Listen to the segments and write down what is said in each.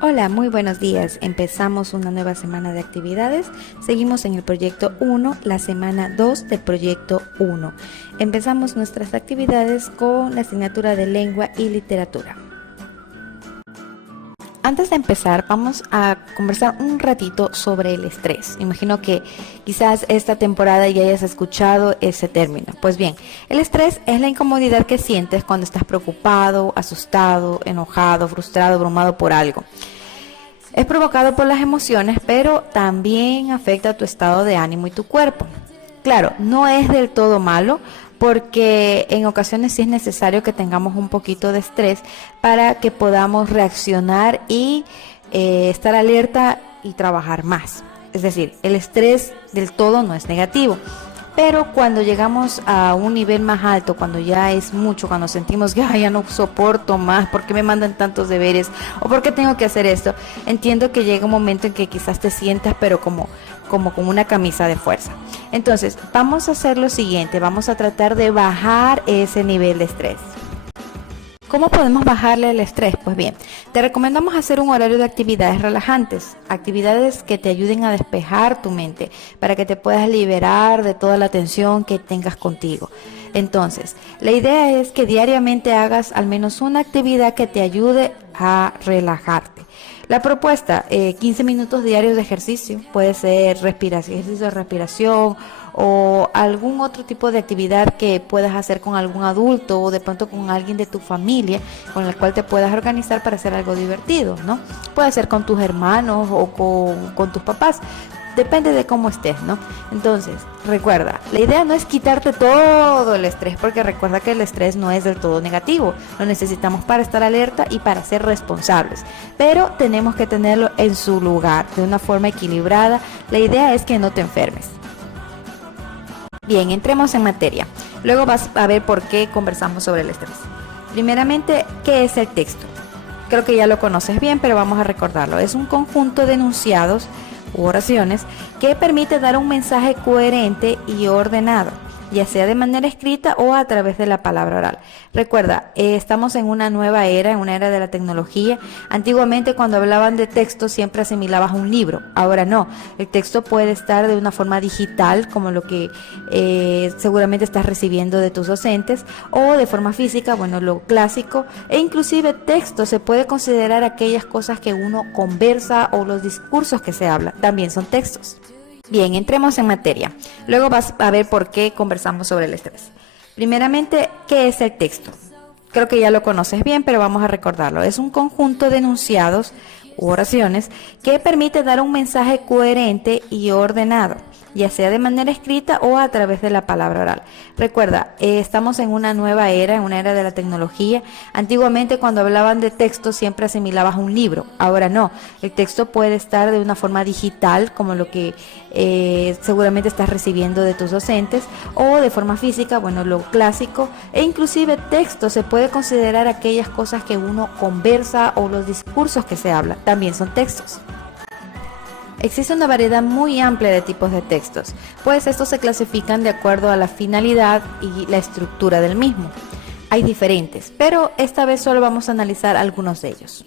Hola, muy buenos días. Empezamos una nueva semana de actividades. Seguimos en el proyecto 1, la semana 2 del proyecto 1. Empezamos nuestras actividades con la asignatura de lengua y literatura. Antes de empezar, vamos a conversar un ratito sobre el estrés. Imagino que quizás esta temporada ya hayas escuchado ese término. Pues bien, el estrés es la incomodidad que sientes cuando estás preocupado, asustado, enojado, frustrado, abrumado por algo. Es provocado por las emociones, pero también afecta tu estado de ánimo y tu cuerpo. Claro, no es del todo malo porque en ocasiones sí es necesario que tengamos un poquito de estrés para que podamos reaccionar y estar alerta y trabajar más. Es decir, el estrés del todo no es negativo. Pero cuando llegamos a un nivel más alto, cuando ya es mucho, cuando sentimos que ya no soporto más, ¿por qué me mandan tantos deberes? ¿O por qué tengo que hacer esto? Entiendo que llega un momento en que quizás te sientas, pero como con una camisa de fuerza. Entonces, vamos a hacer lo siguiente, vamos a tratar de bajar ese nivel de estrés. ¿Cómo podemos bajarle el estrés? Pues bien, te recomendamos hacer un horario de actividades relajantes, actividades que te ayuden a despejar tu mente, para que te puedas liberar de toda la tensión que tengas contigo. Entonces, la idea es que diariamente hagas al menos una actividad que te ayude a relajarte. La propuesta, 15 minutos diarios de ejercicio, puede ser ejercicio de respiración o algún otro tipo de actividad que puedas hacer con algún adulto o de pronto con alguien de tu familia con el cual te puedas organizar para hacer algo divertido, ¿no? Puede ser con tus hermanos o con tus papás. Depende de cómo estés, ¿no? Entonces, recuerda, la idea no es quitarte todo el estrés, porque recuerda que el estrés no es del todo negativo. Lo necesitamos para estar alerta y para ser responsables. Pero tenemos que tenerlo en su lugar, de una forma equilibrada. La idea es que no te enfermes. Bien, entremos en materia. Luego vas a ver por qué conversamos sobre el estrés. Primeramente, ¿qué es el texto? Creo que ya lo conoces bien, pero vamos a recordarlo. Es un conjunto de enunciados u oraciones que permite dar un mensaje coherente y ordenado, ya sea de manera escrita o a través de la palabra oral. Recuerda, estamos en una nueva era, en una era de la tecnología. Antiguamente, cuando hablaban de texto, siempre asimilabas a un libro. Ahora no, el texto puede estar de una forma digital, como lo que seguramente estás recibiendo de tus docentes, o de forma física, bueno, lo clásico, e inclusive texto se puede considerar aquellas cosas que uno conversa o los discursos que se hablan, también son textos. Bien, entremos en materia. Luego vas a ver por qué conversamos sobre el estrés. Primeramente, ¿qué es el texto? Creo que ya lo conoces bien, pero vamos a recordarlo. Es un conjunto de enunciados u oraciones que permite dar un mensaje coherente y ordenado, ya sea de manera escrita o a través de la palabra oral. Recuerda, estamos en una nueva era, en una era de la tecnología. Antiguamente, cuando hablaban de texto, siempre asimilabas a un libro. Ahora no, el texto puede estar de una forma digital, como lo que seguramente estás recibiendo de tus docentes, o de forma física, bueno, lo clásico, e inclusive texto se puede considerar aquellas cosas que uno conversa o los discursos que se hablan, también son textos. Existe una variedad muy amplia de tipos de textos, pues estos se clasifican de acuerdo a la finalidad y la estructura del mismo. Hay diferentes, pero esta vez solo vamos a analizar algunos de ellos.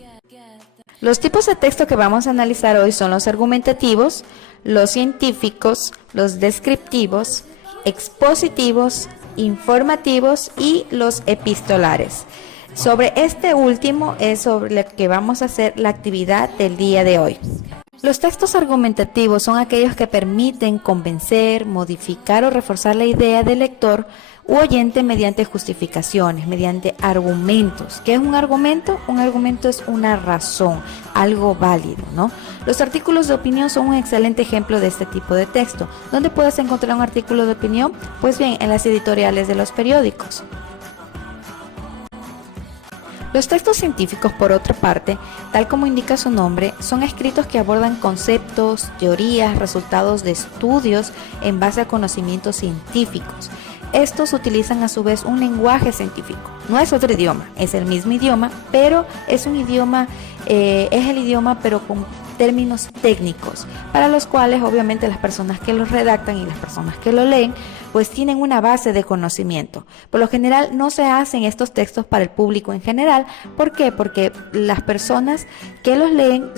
Los tipos de texto que vamos a analizar hoy son los argumentativos, los científicos, los descriptivos, expositivos, informativos y los epistolares. Sobre este último es sobre el que vamos a hacer la actividad del día de hoy. Los textos argumentativos son aquellos que permiten convencer, modificar o reforzar la idea del lector u oyente mediante justificaciones, mediante argumentos. ¿Qué es un argumento? Un argumento es una razón, algo válido, ¿no? Los artículos de opinión son un excelente ejemplo de este tipo de texto. ¿Dónde puedes encontrar un artículo de opinión? Pues bien, en las editoriales de los periódicos. Los textos científicos, por otra parte, tal como indica su nombre, son escritos que abordan conceptos, teorías, resultados de estudios en base a conocimientos científicos. Estos utilizan a su vez un lenguaje científico. No es otro idioma, es el mismo idioma, pero es un idioma, es el idioma pero con términos técnicos, para los cuales obviamente las personas que los redactan y las personas que lo leen pues tienen una base de conocimiento. Por lo general no se hacen estos textos para el público en general. ¿Por qué? Porque las personas que los leen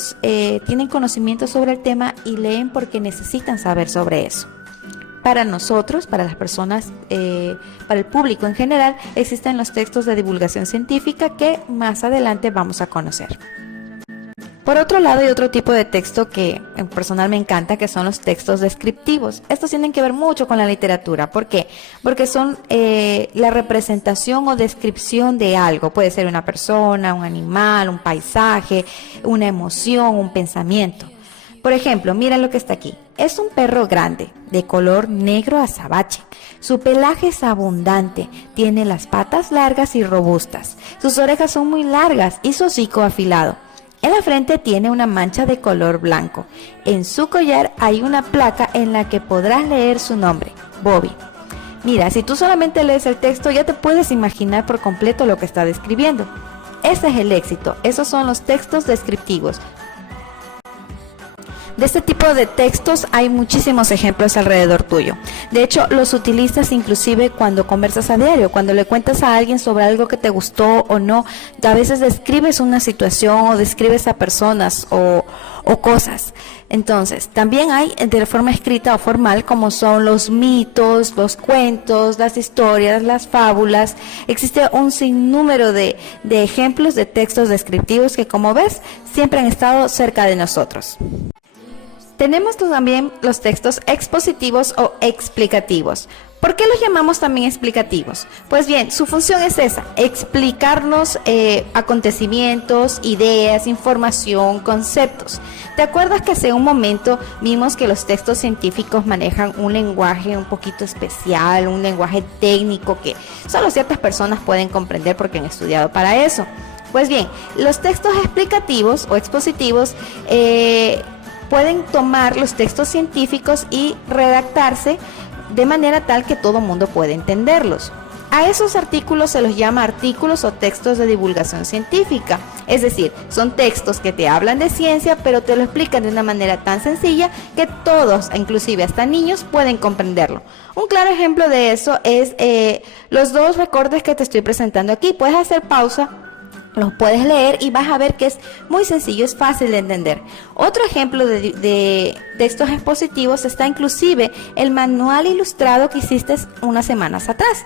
tienen conocimiento sobre el tema y leen porque necesitan saber sobre eso. Para nosotros, para las personas, para el público en general, existen los textos de divulgación científica que más adelante vamos a conocer. Por otro lado, hay otro tipo de texto que en personal me encanta, que son los textos descriptivos. Estos tienen que ver mucho con la literatura. ¿Por qué? Porque son la representación o descripción de algo. Puede ser una persona, un animal, un paisaje, una emoción, un pensamiento. Por ejemplo, mira lo que está aquí. Es un perro grande, de color negro azabache. Su pelaje es abundante, tiene las patas largas y robustas. Sus orejas son muy largas y su hocico afilado. En la frente tiene una mancha de color blanco. En su collar hay una placa en la que podrás leer su nombre, Bobby. Mira, si tú solamente lees el texto ya te puedes imaginar por completo lo que está describiendo. Ese es el éxito, esos son los textos descriptivos. De este tipo de textos hay muchísimos ejemplos alrededor tuyo. De hecho, los utilizas inclusive cuando conversas a diario, cuando le cuentas a alguien sobre algo que te gustó o no. A veces describes una situación o describes a personas o cosas. Entonces, también hay de forma escrita o formal, como son los mitos, los cuentos, las historias, las fábulas. Existe un sinnúmero de ejemplos de textos descriptivos que, como ves, siempre han estado cerca de nosotros. Tenemos también los textos expositivos o explicativos. ¿Por qué los llamamos también explicativos? Pues bien, su función es esa, explicarnos acontecimientos, ideas, información, conceptos. ¿Te acuerdas que hace un momento vimos que los textos científicos manejan un lenguaje un poquito especial, un lenguaje técnico que solo ciertas personas pueden comprender porque han estudiado para eso? Pues bien, los textos explicativos o expositivos pueden tomar los textos científicos y redactarse de manera tal que todo mundo pueda entenderlos. A esos artículos se los llama artículos o textos de divulgación científica, es decir, son textos que te hablan de ciencia, pero te lo explican de una manera tan sencilla que todos, inclusive hasta niños, pueden comprenderlo. Un claro ejemplo de eso es los dos recortes que te estoy presentando aquí. Puedes hacer pausa, los puedes leer y vas a ver que es muy sencillo, es fácil de entender. Otro ejemplo de textos expositivos está inclusive el manual ilustrado que hiciste unas semanas atrás.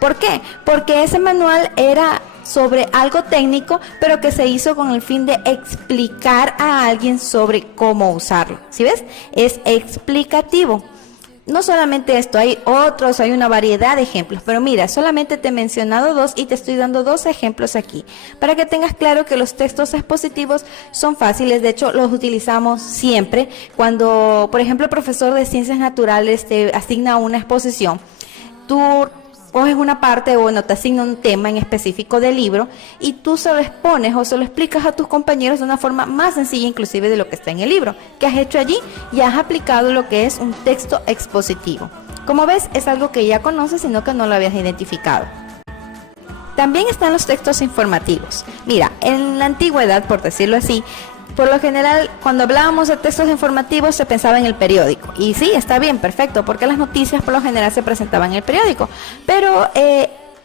¿Por qué? Porque ese manual era sobre algo técnico, pero que se hizo con el fin de explicar a alguien sobre cómo usarlo. ¿Sí ves? Es explicativo. No solamente esto, hay otros, hay una variedad de ejemplos, pero mira, solamente te he mencionado dos y te estoy dando dos ejemplos aquí, para que tengas claro que los textos expositivos son fáciles. De hecho, los utilizamos siempre cuando, por ejemplo, el profesor de ciencias naturales te asigna una exposición. Tú coges una parte o te asigna un tema en específico del libro y tú se lo expones o se lo explicas a tus compañeros de una forma más sencilla inclusive de lo que está en el libro. ¿Qué has hecho allí? Ya has aplicado lo que es un texto expositivo. Como ves, es algo que ya conoces, sino que no lo habías identificado. También están los textos informativos. Mira, en la antigüedad, por decirlo así, por lo general, cuando hablábamos de textos informativos se pensaba en el periódico. Y sí, está bien, perfecto, porque las noticias por lo general se presentaban en el periódico. Pero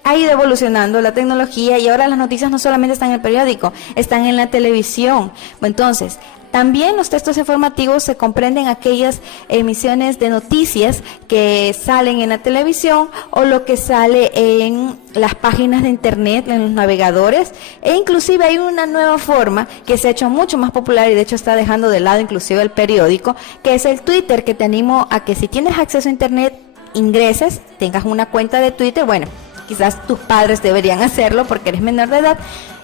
ha ido evolucionando la tecnología y ahora las noticias no solamente están en el periódico, están en la televisión. Entonces, también los textos informativos se comprenden aquellas emisiones de noticias que salen en la televisión o lo que sale en las páginas de internet, en los navegadores, e inclusive hay una nueva forma que se ha hecho mucho más popular y de hecho está dejando de lado inclusive el periódico, que es el Twitter, que te animo a que si tienes acceso a internet ingreses, tengas una cuenta de Twitter. Bueno, quizás tus padres deberían hacerlo porque eres menor de edad,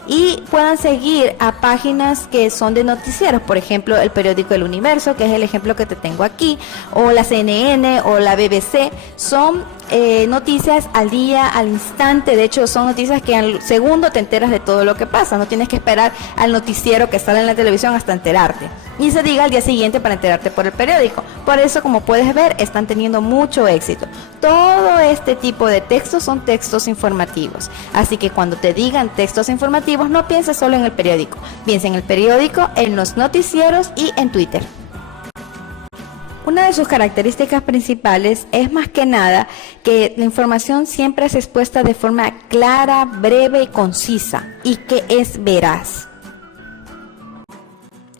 y puedan seguir a páginas que son de noticieros, por ejemplo el periódico El Universo, que es el ejemplo que te tengo aquí, o la CNN o la BBC. Son noticias al día, al instante. De hecho, son noticias que al segundo te enteras de todo lo que pasa. No tienes que esperar al noticiero que sale en la televisión hasta enterarte. Y se diga al día siguiente para enterarte por el periódico. Por eso, como puedes ver, están teniendo mucho éxito. Todo este tipo de textos son textos informativos. Así que cuando te digan textos informativos, no pienses solo en el periódico. Piensa en el periódico, en los noticieros y en Twitter. Una de sus características principales es más que nada que la información siempre es expuesta de forma clara, breve y concisa, y que es veraz.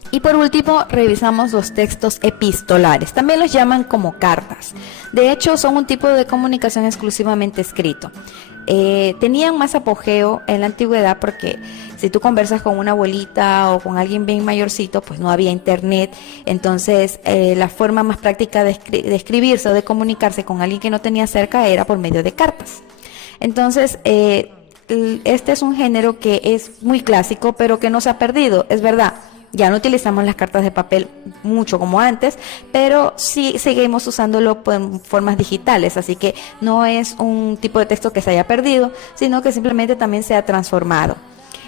Y por último, revisamos los textos epistolares. También los llaman como cartas. De hecho, son un tipo de comunicación exclusivamente escrito. Tenían más apogeo en la antigüedad porque si tú conversas con una abuelita o con alguien bien mayorcito, pues no había internet. Entonces, la forma más práctica de escribirse o de comunicarse con alguien que no tenía cerca era por medio de cartas. Entonces, este es un género que es muy clásico, pero que no se ha perdido, es verdad. Ya no utilizamos las cartas de papel mucho como antes, pero sí seguimos usándolo en formas digitales, así que no es un tipo de texto que se haya perdido, sino que simplemente también se ha transformado.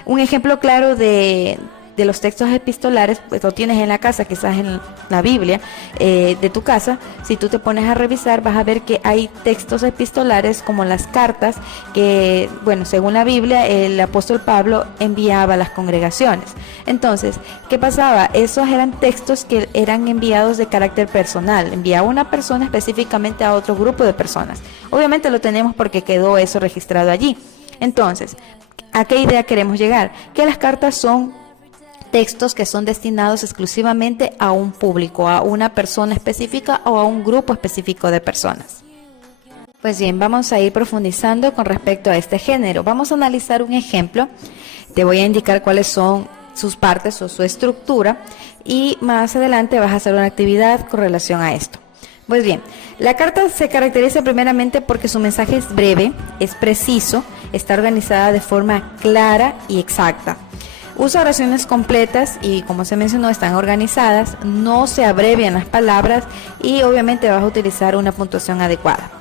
Un ejemplo claro de los textos epistolares, pues lo tienes en la casa, quizás en la Biblia de tu casa. Si tú te pones a revisar, vas a ver que hay textos epistolares como las cartas que, bueno, según la Biblia, el apóstol Pablo enviaba a las congregaciones. Entonces, ¿qué pasaba? Esos eran textos que eran enviados de carácter personal, enviaba una persona específicamente a otro grupo de personas. Obviamente lo tenemos porque quedó eso registrado allí. Entonces, ¿a qué idea queremos llegar? Que las cartas son textos que son destinados exclusivamente a un público, a una persona específica o a un grupo específico de personas. Pues bien, vamos a ir profundizando con respecto a este género. Vamos a analizar un ejemplo. Te voy a indicar cuáles son sus partes o su estructura y más adelante vas a hacer una actividad con relación a esto. Pues bien, la carta se caracteriza primeramente porque su mensaje es breve, es preciso, está organizada de forma clara y exacta. Usa oraciones completas y, como se mencionó, están organizadas, no se abrevian las palabras y obviamente vas a utilizar una puntuación adecuada.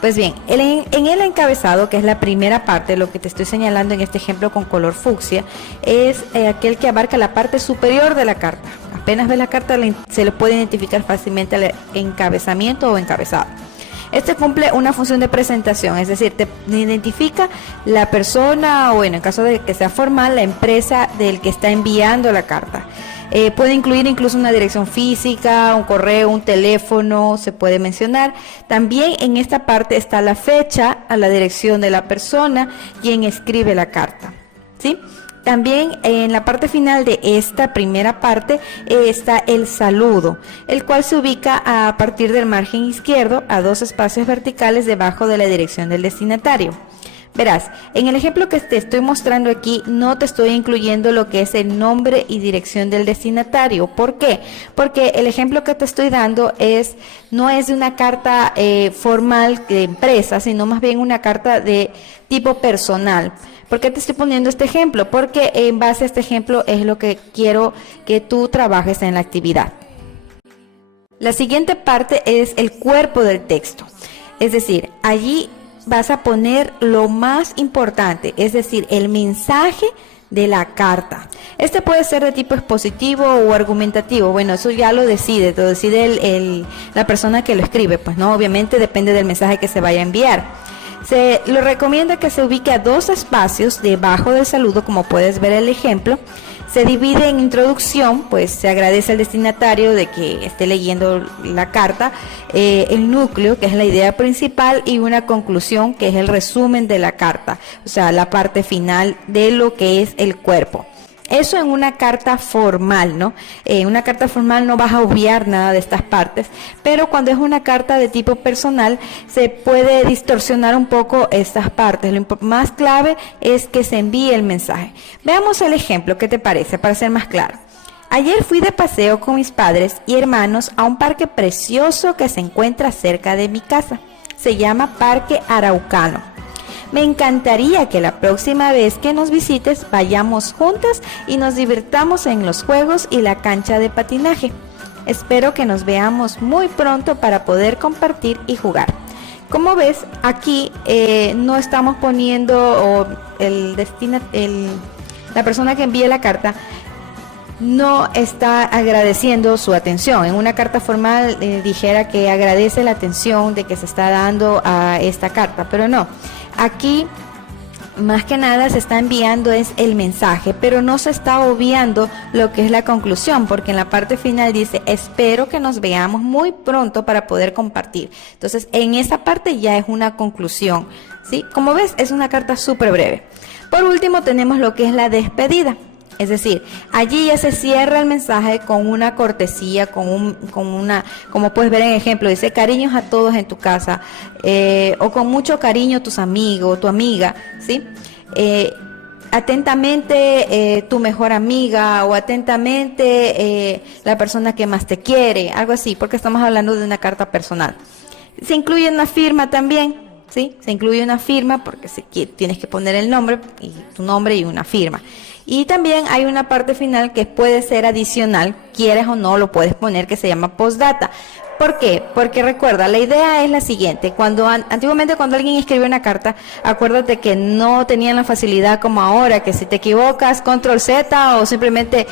Pues bien, en el encabezado, que es la primera parte, lo que te estoy señalando en este ejemplo con color fucsia, es aquel que abarca la parte superior de la carta. Apenas ves la carta, se le puede identificar fácilmente el encabezamiento o encabezado. Este cumple una función de presentación, es decir, te identifica la persona o, bueno, en caso de que sea formal, la empresa del que está enviando la carta. Puede incluir incluso una dirección física, un correo, un teléfono, se puede mencionar. También en esta parte está la fecha, a la dirección de la persona quien escribe la carta, ¿sí? También en la parte final de esta primera parte está el saludo, el cual se ubica a partir del margen izquierdo a 2 espacios verticales debajo de la dirección del destinatario. Verás, en el ejemplo que te estoy mostrando aquí no te estoy incluyendo lo que es el nombre y dirección del destinatario. ¿Por qué? Porque el ejemplo que te estoy dando no es de una carta formal de empresa, sino más bien una carta de tipo personal. ¿Por qué te estoy poniendo este ejemplo? Porque en base a este ejemplo es lo que quiero que tú trabajes en la actividad. La siguiente parte es el cuerpo del texto. Es decir, allí vas a poner lo más importante, es decir, el mensaje de la carta. Este puede ser de tipo expositivo o argumentativo. Bueno, eso ya lo decide la persona que lo escribe. Pues no, obviamente depende del mensaje que se vaya a enviar. Se lo recomienda que se ubique a 2 espacios debajo del saludo, como puedes ver el ejemplo. Se divide en introducción, pues se agradece al destinatario de que esté leyendo la carta, el núcleo, que es la idea principal, y una conclusión, que es el resumen de la carta, o sea, la parte final de lo que es el cuerpo. Eso en una carta formal, ¿no? En una carta formal no vas a obviar nada de estas partes, pero cuando es una carta de tipo personal se puede distorsionar un poco estas partes. Lo más clave es que se envíe el mensaje. Veamos el ejemplo, ¿qué te parece? Para ser más claro. Ayer fui de paseo con mis padres y hermanos a un parque precioso que se encuentra cerca de mi casa. Se llama Parque Araucano. Me encantaría que la próxima vez que nos visites vayamos juntas y nos divirtamos en los juegos y la cancha de patinaje. Espero que nos veamos muy pronto para poder compartir y jugar. Como ves, aquí no estamos poniendo, o la persona que envía la carta no está agradeciendo su atención. En una carta formal dijera que agradece la atención de que se está dando a esta carta, pero no. Aquí más que nada se está enviando es el mensaje, pero no se está obviando lo que es la conclusión, porque en la parte final dice: espero que nos veamos muy pronto para poder compartir. Entonces, en esa parte ya es una conclusión, ¿sí? Como ves, es una carta súper breve. Por último, tenemos lo que es la despedida. Es decir, allí ya se cierra el mensaje con una cortesía, con una, como puedes ver en el ejemplo, dice: cariños a todos en tu casa, o con mucho cariño tus amigos, tu amiga, ¿sí? Atentamente tu mejor amiga, o atentamente la persona que más te quiere, algo así, porque estamos hablando de una carta personal. Se incluye una firma también, ¿sí? Se incluye una firma porque tienes que poner el nombre, y tu nombre y una firma. Y también hay una parte final que puede ser adicional, quieres o no, lo puedes poner, que se llama postdata. ¿Por qué? Porque recuerda, la idea es la siguiente: antiguamente cuando alguien escribe una carta, acuérdate que no tenían la facilidad como ahora, que si te equivocas, control Z, o simplemente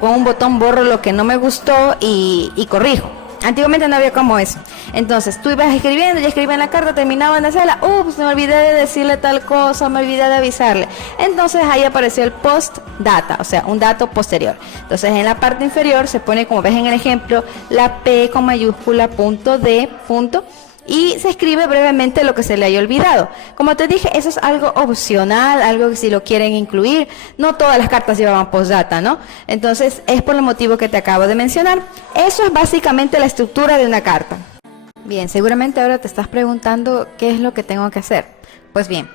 con un botón borro lo que no me gustó y corrijo. Antiguamente no había como eso. Entonces tú ibas escribiendo, ya escribían la carta, terminaban de hacerla, pues me olvidé de decirle tal cosa, me olvidé de avisarle. Entonces ahí apareció el postdata, o sea, un dato posterior. Entonces en la parte inferior se pone, como ves en el ejemplo, la P con mayúscula, punto D, punto, y se escribe brevemente lo que se le haya olvidado. Como te dije, eso es algo opcional, algo que si lo quieren incluir. No todas las cartas llevaban postdata, ¿no? Entonces es por el motivo que te acabo de mencionar. Eso es básicamente la estructura de una carta. Bien, seguramente ahora te estás preguntando qué es lo que tengo que hacer. Pues bien,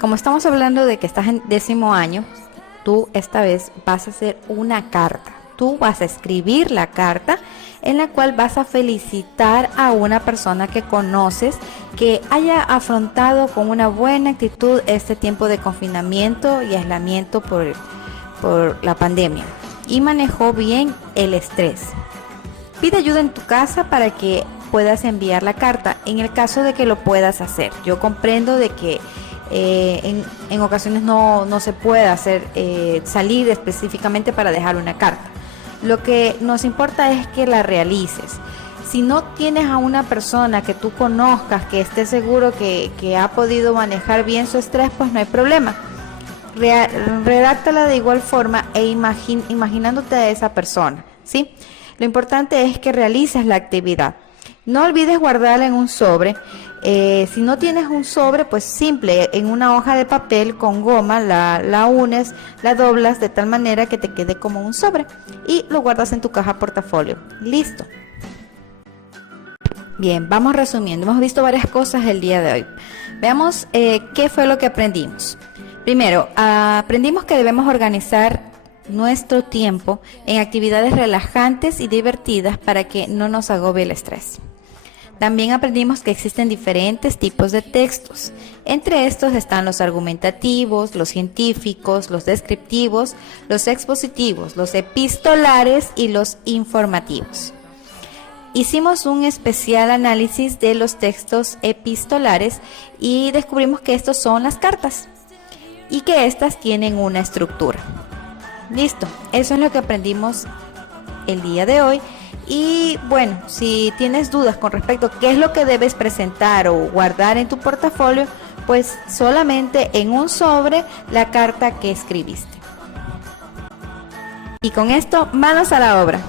como estamos hablando de que estás en 10º año, tú esta vez vas a hacer una carta. Tú vas a escribir la carta en la cual vas a felicitar a una persona que conoces que haya afrontado con una buena actitud este tiempo de confinamiento y aislamiento por la pandemia, y manejó bien el estrés. Pide ayuda en tu casa para que puedas enviar la carta, en el caso de que lo puedas hacer. Yo comprendo de que en ocasiones no se puede hacer salir específicamente para dejar una carta. Lo que nos importa es que la realices. Si no tienes a una persona que tú conozcas, que esté seguro que ha podido manejar bien su estrés, pues no hay problema. Redáctala de igual forma imaginándote a esa persona, ¿sí? Lo importante es que realices la actividad. No olvides guardarla en un sobre. Si no tienes un sobre, pues simple, en una hoja de papel con goma, la unes, la doblas de tal manera que te quede como un sobre y lo guardas en tu caja portafolio. Listo. Bien, vamos resumiendo. Hemos visto varias cosas el día de hoy. Veamos qué fue lo que aprendimos. Primero, aprendimos que debemos organizar nuestro tiempo en actividades relajantes y divertidas para que no nos agobie el estrés. También aprendimos que existen diferentes tipos de textos. Entre estos están los argumentativos, los científicos, los descriptivos, los expositivos, los epistolares y los informativos. Hicimos un especial análisis de los textos epistolares y descubrimos que estos son las cartas y que estas tienen una estructura. Listo, eso es lo que aprendimos el día de hoy. Y bueno, si tienes dudas con respecto a qué es lo que debes presentar o guardar en tu portafolio, pues solamente en un sobre la carta que escribiste. Y con esto, manos a la obra.